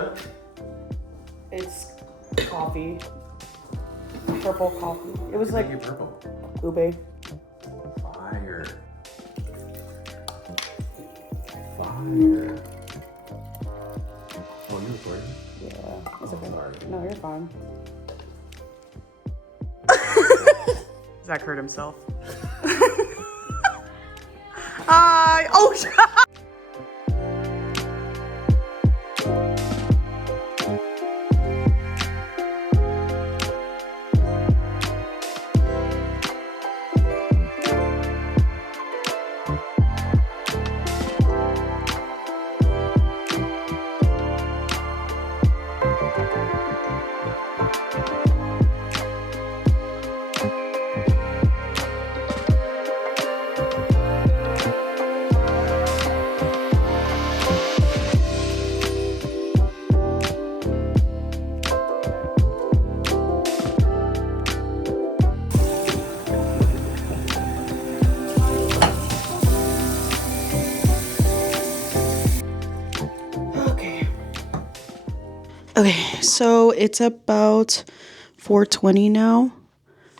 matcha? It's coffee. Purple coffee. It was like purple. ube. Fire. Oh, you recording? Yeah. It's okay. Sorry. No, you're fine. Zach hurt himself. Hi. Oh. Okay, so it's about 4:20 now,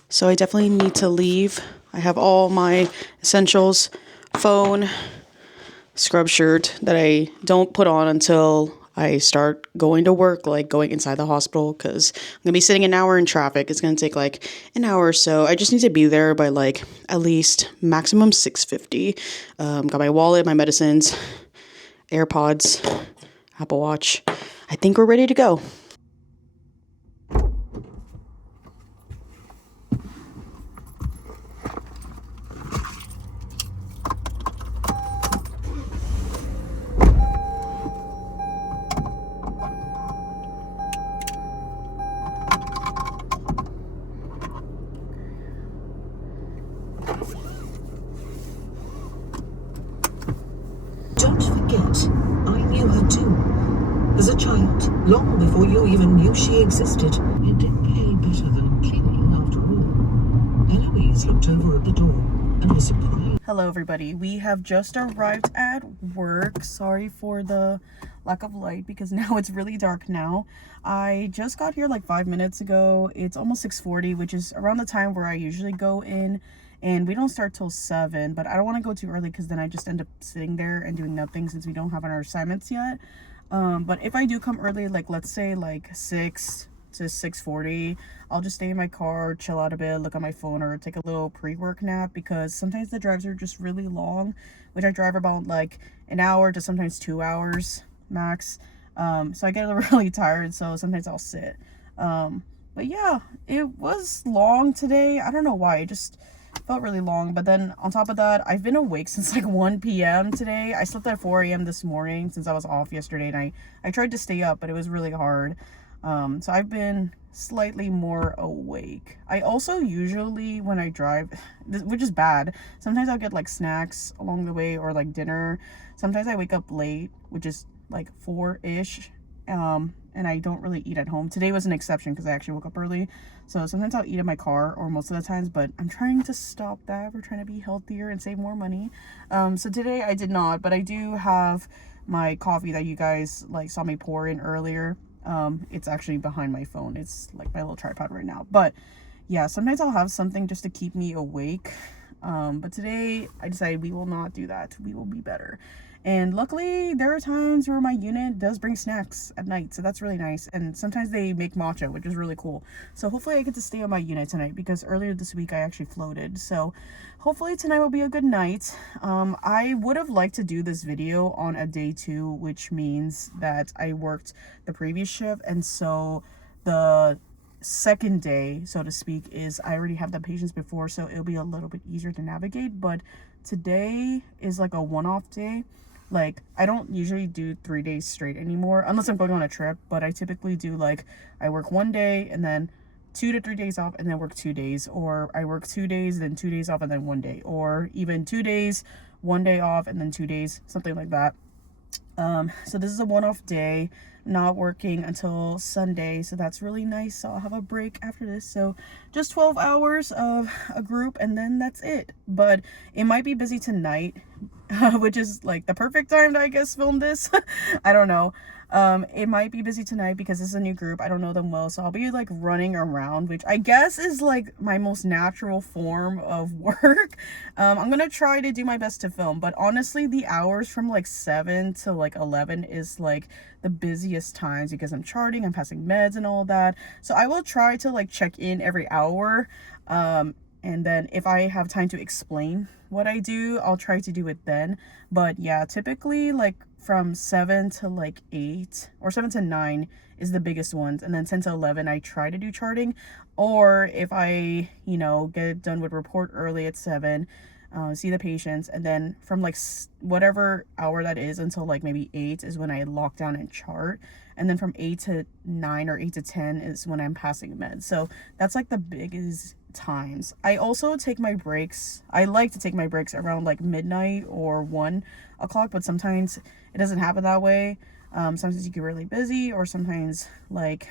so I definitely need to leave. I have all my essentials, phone, scrub shirt that I don't put on until I start going to work, like going inside the hospital, because I'm going to be sitting an hour in traffic. It's going to take like an hour or so. I just need to be there by like at least maximum 6:50. Got my wallet, my medicines, AirPods, Apple Watch. I think we're ready to go. Don't forget, I knew her too. As a child, long before you even knew she existed. It did pay better than cleaning, after all. Eloise looked over at the door and was surprised. Hello everybody, we have just arrived at work. Sorry for the lack of light because now it's really dark now. I just got here like 5 minutes ago. It's almost 6:40, which is around the time where I usually go in, and we don't start till 7, but I don't want to go too early because then I just end up sitting there and doing nothing since we don't have our assignments yet. But if I do come early, like let's say like 6 to 6:40, I'll just stay in my car, chill out a bit, look at my phone, or take a little pre-work nap, because sometimes the drives are just really long, which I drive about like an hour to sometimes 2 hours max. So I get really tired, so sometimes I'll sit. But yeah, it was long today. I don't know why, it just felt really long. But then on top of that, I've been awake since like 1 p.m. today. I slept at 4 a.m. this morning since I was off yesterday, and I tried to stay up, but it was really hard. So I've been slightly more awake. I also usually, when I drive, which is bad, sometimes I'll get like snacks along the way or like dinner. Sometimes I wake up late, which is like 4-ish, and I don't really eat at home. Today was an exception because I actually woke up early. So sometimes I'll eat in my car, or most of the times, but I'm trying to stop that. We're trying to be healthier and save more money. So today I did not, but I do have my coffee that you guys like saw me pour in earlier. It's actually behind my phone. It's like my little tripod right now. But yeah, sometimes I'll have something just to keep me awake. But today I decided we will not do that. We will be better. And luckily there are times where my unit does bring snacks at night, so that's really nice. And sometimes they make matcha, which is really cool. So hopefully I get to stay on my unit tonight, because earlier this week I actually floated. So hopefully tonight will be a good night. I would have liked to do this video on a day 2, which means that I worked the previous shift, and so the second day, so to speak, is I already have the patients before, so it'll be a little bit easier to navigate. But today is like a one-off day. Like, I don't usually do 3 days straight anymore unless I'm going on a trip, but I typically do like, I work 1 day and then 2 to 3 days off, and then work 2 days, or I work 2 days, then 2 days off, and then 1 day, or even 2 days, 1 day off, and then 2 days, something like that. So this is a one-off day, not working until Sunday, so that's really nice. So I'll have a break after this, so just 12 hours of a group, and then that's it. But it might be busy tonight, which is like the perfect time to, I guess, film this. I don't know. It might be busy tonight because this is a new group. I don't know them well, so I'll be like running around, which I guess is like my most natural form of work. I'm gonna try to do my best to film, but honestly the hours from like 7 to like 11 is like the busiest times because I'm charting, I'm passing meds and all that. So I will try to like check in every hour, and then if I have time to explain what I do, I'll try to do it then. But yeah, typically like from 7 to like 8 or 7 to 9 is the biggest ones, and then 10 to 11 I try to do charting, or if I, you know, get done with report early at 7, see the patients, and then from like whatever hour that is until like maybe 8 is when I lock down and chart, and then from 8 to 9 or 8 to 10 is when I'm passing meds. So that's like the biggest times. I also take my breaks. I like to take my breaks around like midnight or 1 o'clock, but sometimes it doesn't happen that way. Sometimes you get really busy, or sometimes like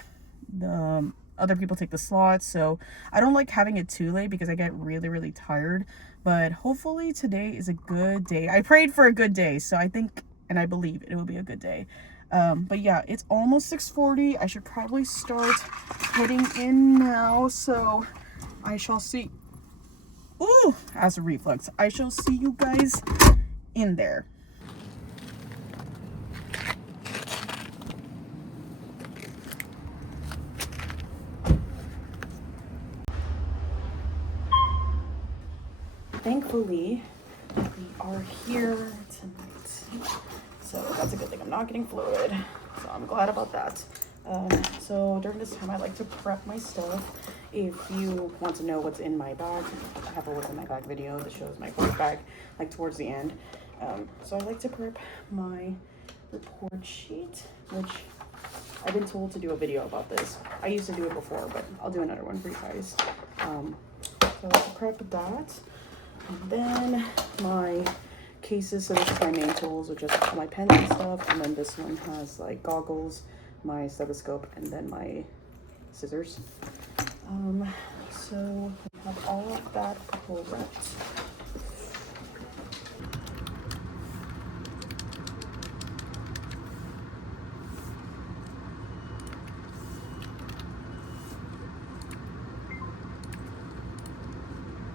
the other people take the slots. So I don't like having it too late because I get really tired. But hopefully today is a good day. I prayed for a good day, so I think and I believe it will be a good day. But yeah, it's almost 6:40. I should probably start heading in now, so I shall see. Ooh, as a reflex, I shall see you guys in there. Thankfully, we are here tonight, so that's a good thing. I'm not getting fluid, so I'm glad about that. So during this time, I like to prep my stuff. If you want to know what's in my bag, I have a what's in my bag video that shows my work bag like towards the end. So I like to prep my report sheet, which I've been told to do a video about this. I used to do it before, but I'll do another one for you guys. So I like to prep that. And then my cases, so this is my main tools, which is my pens and stuff, and then this one has like goggles, my stethoscope, and then my scissors. So we have all of that prepped.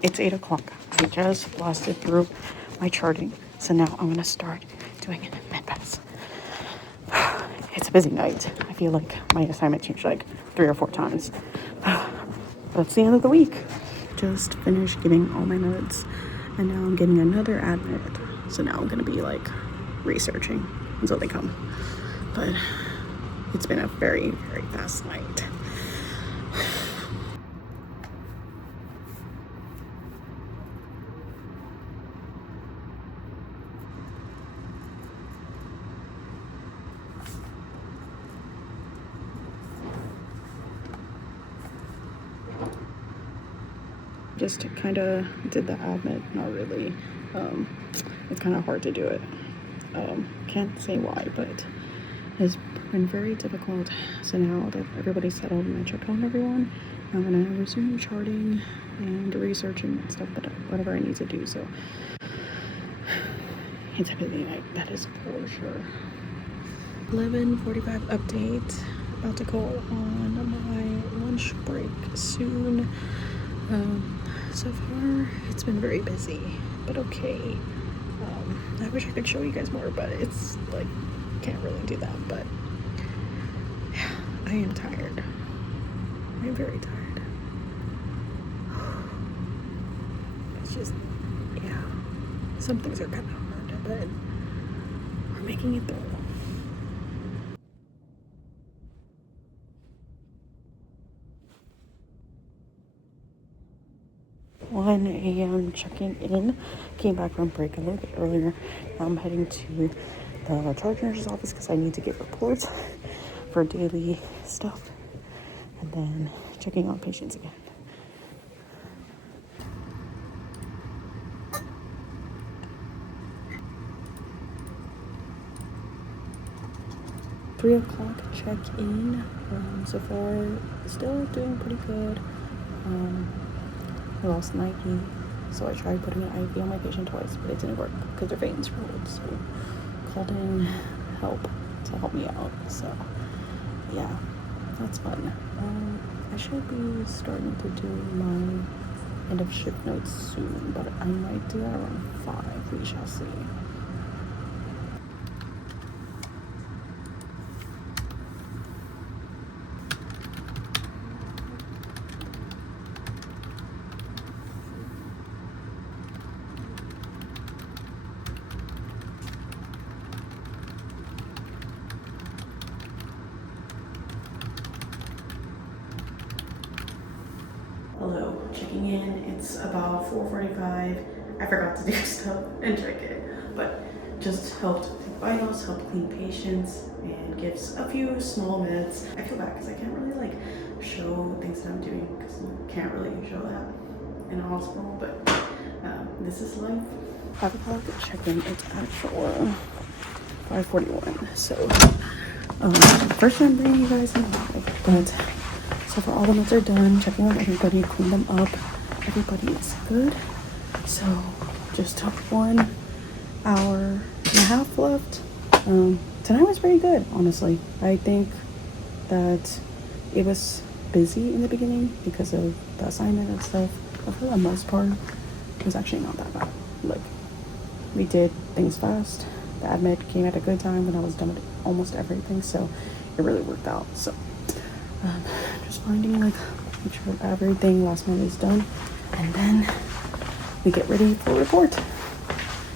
It's 8 o'clock. I just blasted through my charting, so now I'm gonna start doing med pass. It's a busy night. I feel like my assignment changed like 3 or 4 times. But it's the end of the week. Just finished getting all my meds, and now I'm getting another admit. So now I'm gonna be like researching until they come. But it's been a very fast night. Just kind of did the admit, not really. It's kind of hard to do it. Can't say why, but it's been very difficult. So now that everybody's settled and I checked on everyone, I'm gonna resume charting and researching and stuff, but whatever I need to do. So it's a busy night, that is for sure. 11:45 update. About to go on my lunch break soon. So far it's been very busy, but okay. I wish I could show you guys more, but it's like can't really do that. But yeah, I am tired. I am very tired. It's just, yeah, some things are kind of hard, but we're making it through. 1 a.m. checking in. Came back from break a little bit earlier. Now I'm heading to the charge nurse's office because I need to get reports for daily stuff, and then checking on patients again. Three o'clock check-in. So far, still doing pretty good. Last night he So I tried putting an IV on my patient twice, but it didn't work because their veins were old. So called in help to help me out. So yeah, that's fun. I should be starting to do my end of shift notes soon, but I might do that around 5. We shall see. Hello, checking in. It's about 4:45. I forgot to do stuff and check it, but just helped take vitals, helped clean patients, and gives a few small meds. I feel bad because I can't really like show things that I'm doing because you can't really show that in a hospital, but this is life. 5 o'clock check-in. It's at 5:41. So first time bringing you guys in live, but so far all the meds are done, checking on everybody, clean them up, everybody is good. So just took 1 hour and a half left. Tonight was pretty good, honestly. I think that it was busy in the beginning because of the assignment and stuff, but for the most part it was actually not that bad. Like, we did things fast. The admit came at a good time when I was done with almost everything, so it really worked out. So just finding like make sure everything last minute is done, and then we get ready for a report.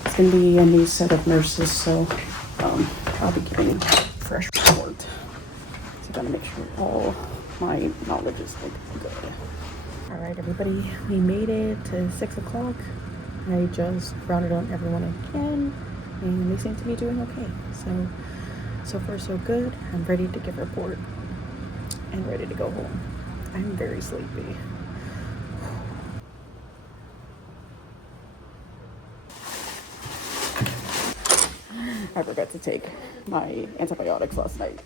It's gonna be a new set of nurses, so I'll be giving a fresh report. So gotta make sure all my knowledge is like good. All right, everybody, we made it to 6 o'clock. I just rounded on everyone again, and they seem to be doing okay. So far so good. I'm ready to give a report and ready to go home. I'm very sleepy. I forgot to take my antibiotics last night.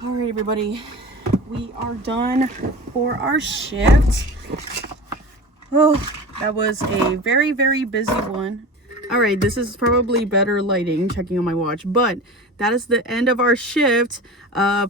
All right, everybody, we are done for our shift. Oh, that was a very, very busy one. All right, this is probably better lighting, checking on my watch, but that is the end of our shift.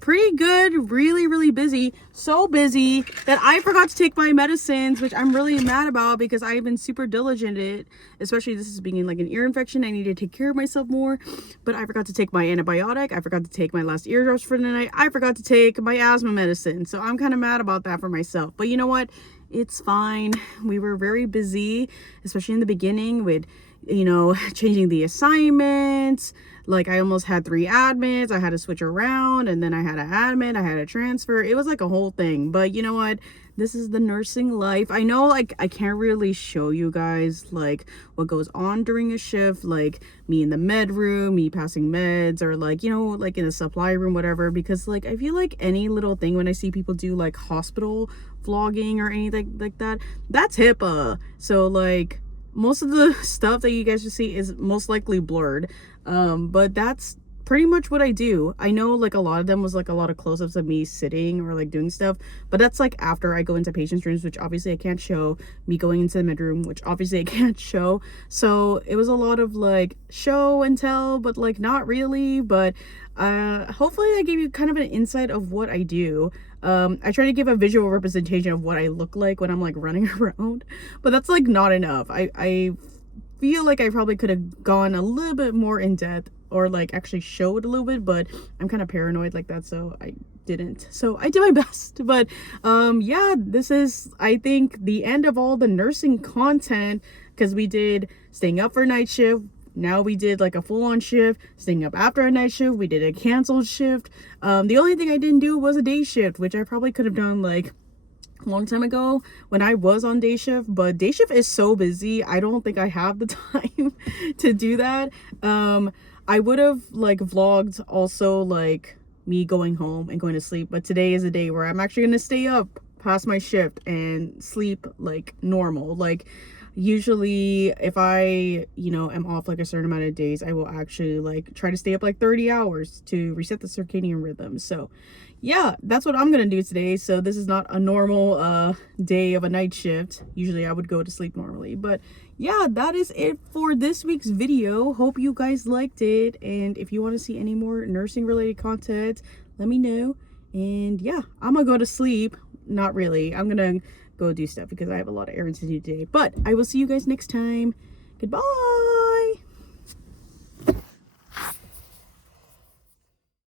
Pretty good, really, really busy. So busy that I forgot to take my medicines, which I'm really mad about because I've been super diligent in it, especially this is being like an ear infection. I need to take care of myself more, but I forgot to take my antibiotic. I forgot to take my last ear drops for the night. I forgot to take my asthma medicine. So I'm kind of mad about that for myself, but you know what? It's fine. We were very busy, especially in the beginning with, you know, changing the assignments. Like, I almost had 3 admits. I had to switch around, and then I had an admit, I had a transfer. It was like a whole thing. But you know what? This is the nursing life. I know, like, I can't really show you guys like what goes on during a shift, like me in the med room, me passing meds, or like, you know, like in a supply room, whatever, because like I feel like any little thing when I see people do like hospital vlogging or anything like that, that's HIPAA. So like most of the stuff that you guys just see is most likely blurred, but that's pretty much what I do. I know like a lot of them was like a lot of close-ups of me sitting or like doing stuff, but that's like after I go into patients' rooms, which obviously I can't show, me going into the med room, which obviously I can't show. So it was a lot of like show and tell, but like not really. But hopefully I gave you kind of an insight of what I do. I try to give a visual representation of what I look like when I'm like running around, but that's like not enough. I feel like I probably could have gone a little bit more in depth or like actually showed a little bit, but I'm kind of paranoid like that, so I didn't. So I did my best. But yeah, this is, I think, the end of all the nursing content, because we did staying up for night shift. Now we did like a full-on shift, staying up after a night shift. We did a canceled shift. The only thing I didn't do was a day shift, which I probably could have done like a long time ago when I was on day shift, but day shift is so busy. I don't think I have the time to do that. I would have like vlogged also like me going home and going to sleep, but today is a day where I'm actually gonna stay up past my shift and sleep like normal. Like Usually if I, you know, am off like a certain amount of days, I will actually like try to stay up like 30 hours to reset the circadian rhythm. So yeah, that's what I'm gonna do today. So this is not a normal day of a night shift. Usually I would go to sleep normally, but yeah, that is it for this week's video. Hope you guys liked it, and if you want to see any more nursing related content, let me know. And yeah, I'm gonna go to sleep. Not really, I'm gonna go do stuff because I have a lot of errands to do today, but I will see you guys next time. Goodbye.